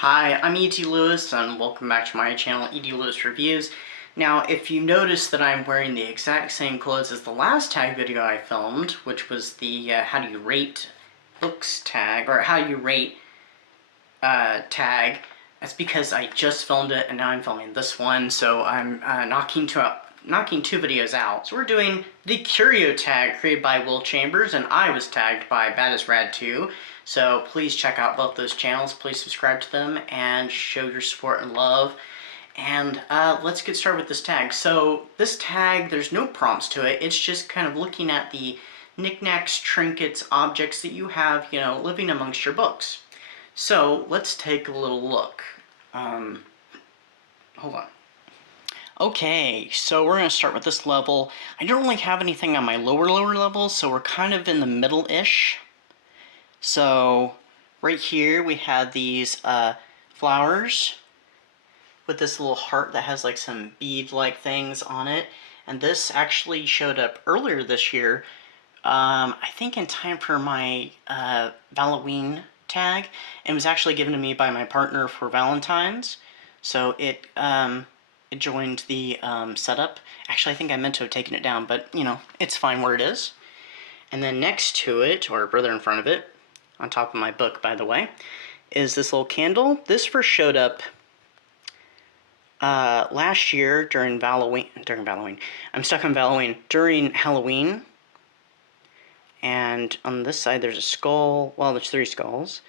Hi, I'm E.T. Lewis, and welcome back to my channel, E.T. Lewis Reviews. Now, if you notice that I'm wearing the exact same clothes as the last tag video I filmed, which was the how do you rate books tag, or how you rate tag, that's because I just filmed it and now I'm filming this one, so I'm knocking two videos out. So we're doing the Curio Tag created by Will Chambers, and I was tagged by Bad as Rad 2. So please check out both those channels, please subscribe to them, and show your support and love. And let's get started with this tag. So this tag, there's no prompts to it, it's just kind of looking at the knickknacks, trinkets, objects that you have, you know, living amongst your books. So let's take a little look. Hold on. Okay, so we're going to start with this level. I don't really have anything on my lower levels, so we're kind of in the middle-ish. So right here we have these flowers with this little heart that has like some bead-like things on it. And this actually showed up earlier this year, I think in time for my Halloween tag, and was actually given to me by my partner for Valentine's. So it joined the setup. Actually, I think I meant to have taken it down, but you know, it's fine where it is. And then next to it, or rather in front of it, on top of my book, by the way, is this little candle. This first showed up last year during Halloween. I'm stuck on Halloween. During Halloween. And on this side there's a skull. Well, there's 3 skulls.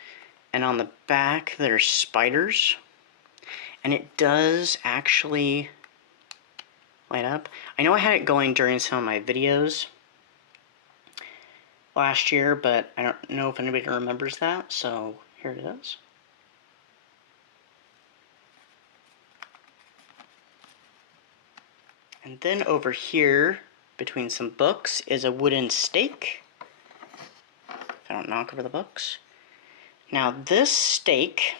And on the back there's spiders. And it does actually light up. I know I had it going during some of my videos last year, but I don't know if anybody remembers that, so here it is. And then over here, between some books, is a wooden stake. If I don't knock over the books. Now this stake,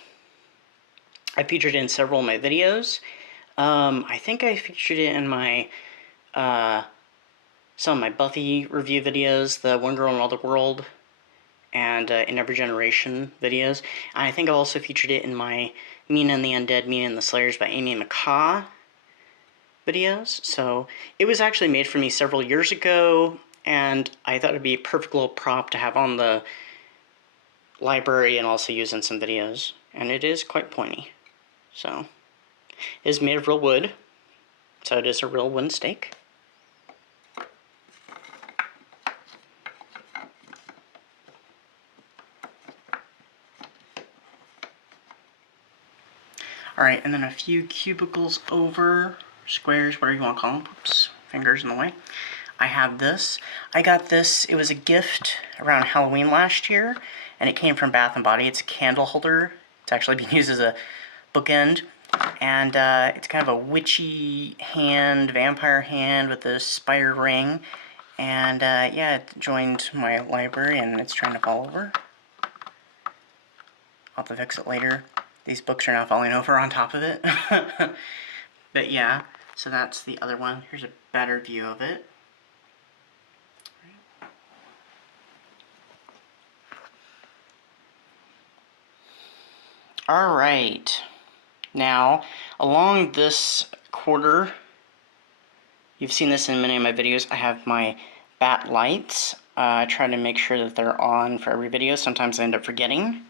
I featured in several of my videos. I think I featured it in my some of my Buffy review videos, the One Girl in All the World, and In Every Generation videos. And I think I also featured it in my Mina and the Undead, Mina and the Slayers by Amy McCaw videos. So it was actually made for me several years ago, and I thought it'd be a perfect little prop to have on the library and also use in some videos. And it is quite pointy. So it is made of real wood, so it is a real wooden stake. Alright, and then a few cubicles over, squares, whatever you want to call them. Oops, fingers in the way. I have this. I got this, it was a gift around Halloween last year, and it came from Bath & Body. It's a candle holder. It's actually being used as a bookend. And it's kind of a witchy hand, vampire hand with a spider ring. And yeah, it joined my library and it's trying to fall over. I'll have to fix it later. These books are now falling over on top of it. But yeah, so that's the other one. Here's a better view of it. Alright. Now, along this quarter, you've seen this in many of my videos, I have my bat lights. I try to make sure that they're on for every video. Sometimes I end up forgetting.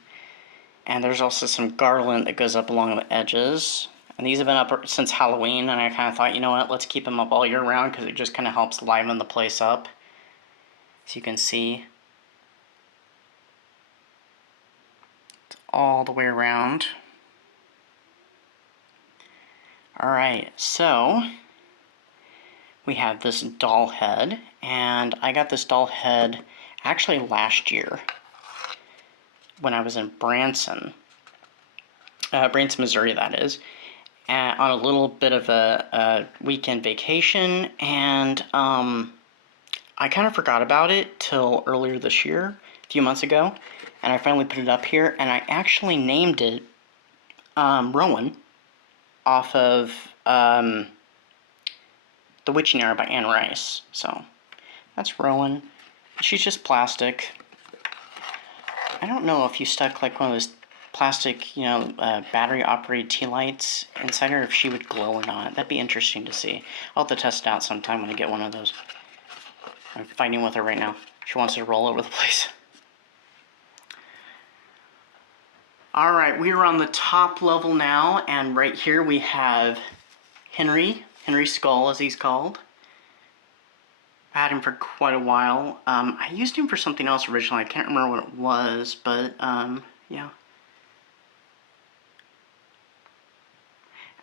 And there's also some garland that goes up along the edges. And these have been up since Halloween, and I kind of thought, you know what, let's keep them up all year round because it just kind of helps liven the place up. As you can see, it's all the way around. Alright, so we have this doll head, and I got this doll head actually last year when I was in Branson, Missouri, that is, on a little bit of a weekend vacation, and I kind of forgot about it till earlier this year, a few months ago, and I finally put it up here, and I actually named it Rowan, off of The Witching Hour by Anne Rice. So that's Rowan. She's just plastic. I don't know if you stuck like one of those plastic, you know, battery-operated tea lights inside her, if she would glow or not. That'd be interesting to see. I'll have to test it out sometime when I get one of those. I'm fighting with her right now. She wants to roll over the place. Alright, we are on the top level now, and right here we have Henry Skull, as he's called. I had him for quite a while. I used him for something else originally. I can't remember what it was, but, yeah.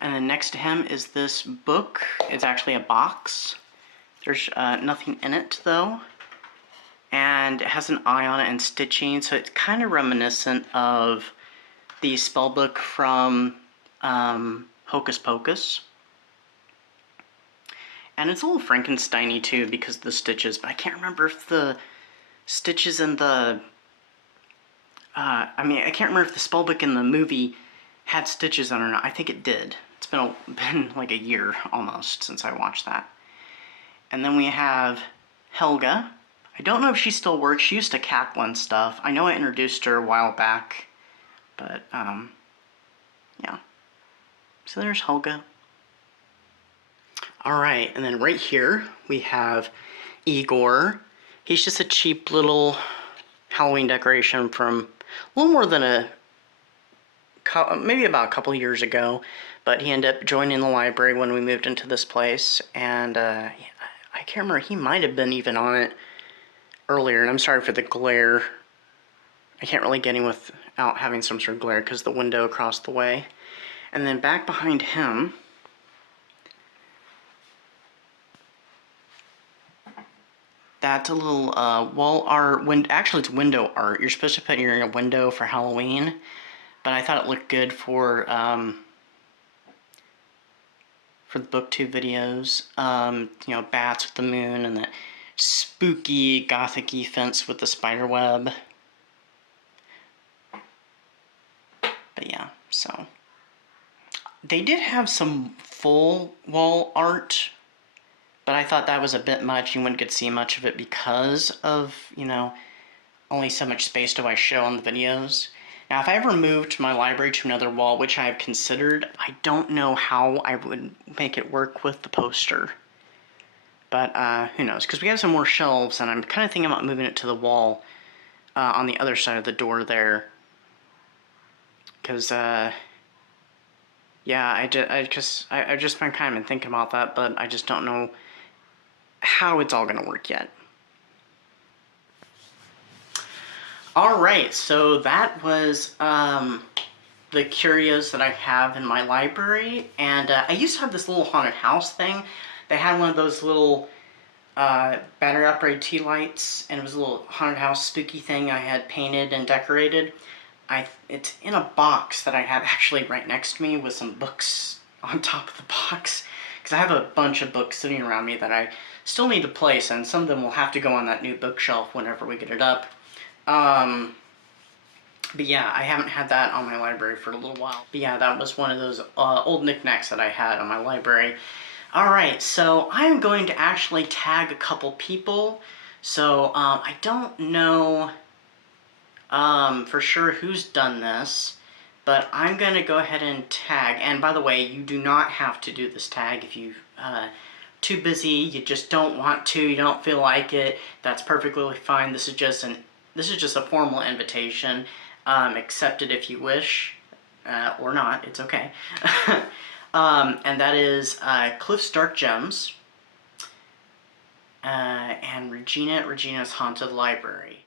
And then next to him is this book. It's actually a box. There's nothing in it, though. And it has an eye on it and stitching, so it's kind of reminiscent of the spell book from Hocus Pocus. And it's a little Frankenstein-y too because of the stitches, but I can't remember if the stitches in the... I can't remember if the spellbook in the movie had stitches on it or not. I think it did. It's been like a year almost since I watched that. And then we have Helga. I don't know if she still works. She used to cackle and stuff. I know I introduced her a while back, but, yeah. So there's Helga. Alright, and then right here we have Igor. He's just a cheap little Halloween decoration from a little more than maybe about a couple years ago, but he ended up joining the library when we moved into this place, and I can't remember, he might have been even on it earlier, and I'm sorry for the glare. I can't really get him without having some sort of glare because the window across the way. And then back behind him, that's a little wall art. Actually, it's window art. You're supposed to put it in your window for Halloween, but I thought it looked good for the BookTube videos. You know, bats with the moon and that spooky, gothic-y fence with the spider web. But yeah, so they did have some full wall art, but I thought that was a bit much. You wouldn't get to see much of it because of, you know, only so much space do I show on the videos. Now, if I ever moved my library to another wall, which I have considered, I don't know how I would make it work with the poster. But, who knows? Because we have some more shelves, and I'm kind of thinking about moving it to the wall on the other side of the door there. Because, yeah, I've just been kind of thinking about that, but I just don't know how it's all going to work yet. Alright, so that was the curios that I have in my library, and I used to have this little haunted house thing. They had one of those little battery-operated tea lights, and it was a little haunted house spooky thing I had painted and decorated. It's in a box that I have actually right next to me with some books on top of the box, because I have a bunch of books sitting around me that I still need to place, and some of them will have to go on that new bookshelf whenever we get it up. But yeah, I haven't had that on my library for a little while. But yeah, that was one of those old knickknacks that I had on my library. Alright, so I'm going to actually tag a couple people. So, I don't know for sure who's done this, but I'm going to go ahead and tag. And by the way, you do not have to do this tag if you're too busy, you just don't want to, you don't feel like it. That's perfectly fine. This is just a formal invitation. Accept it if you wish, or not. It's okay. And that is Cliff's Dark Gems and Regina's Haunted Library.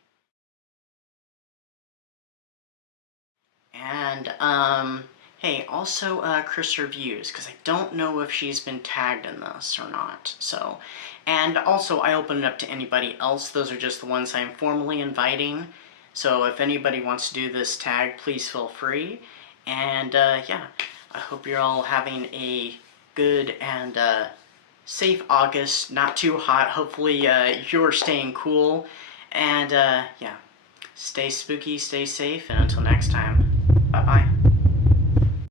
And hey, also Chris Reviews, because I don't know if she's been tagged in this or not. So, and also I open it up to anybody else. Those are just the ones I'm formally inviting. So if anybody wants to do this tag, please feel free. And yeah, I hope you're all having a good and safe August. Not too hot. Hopefully you're staying cool. And yeah, stay spooky, stay safe, and until next time, bye-bye.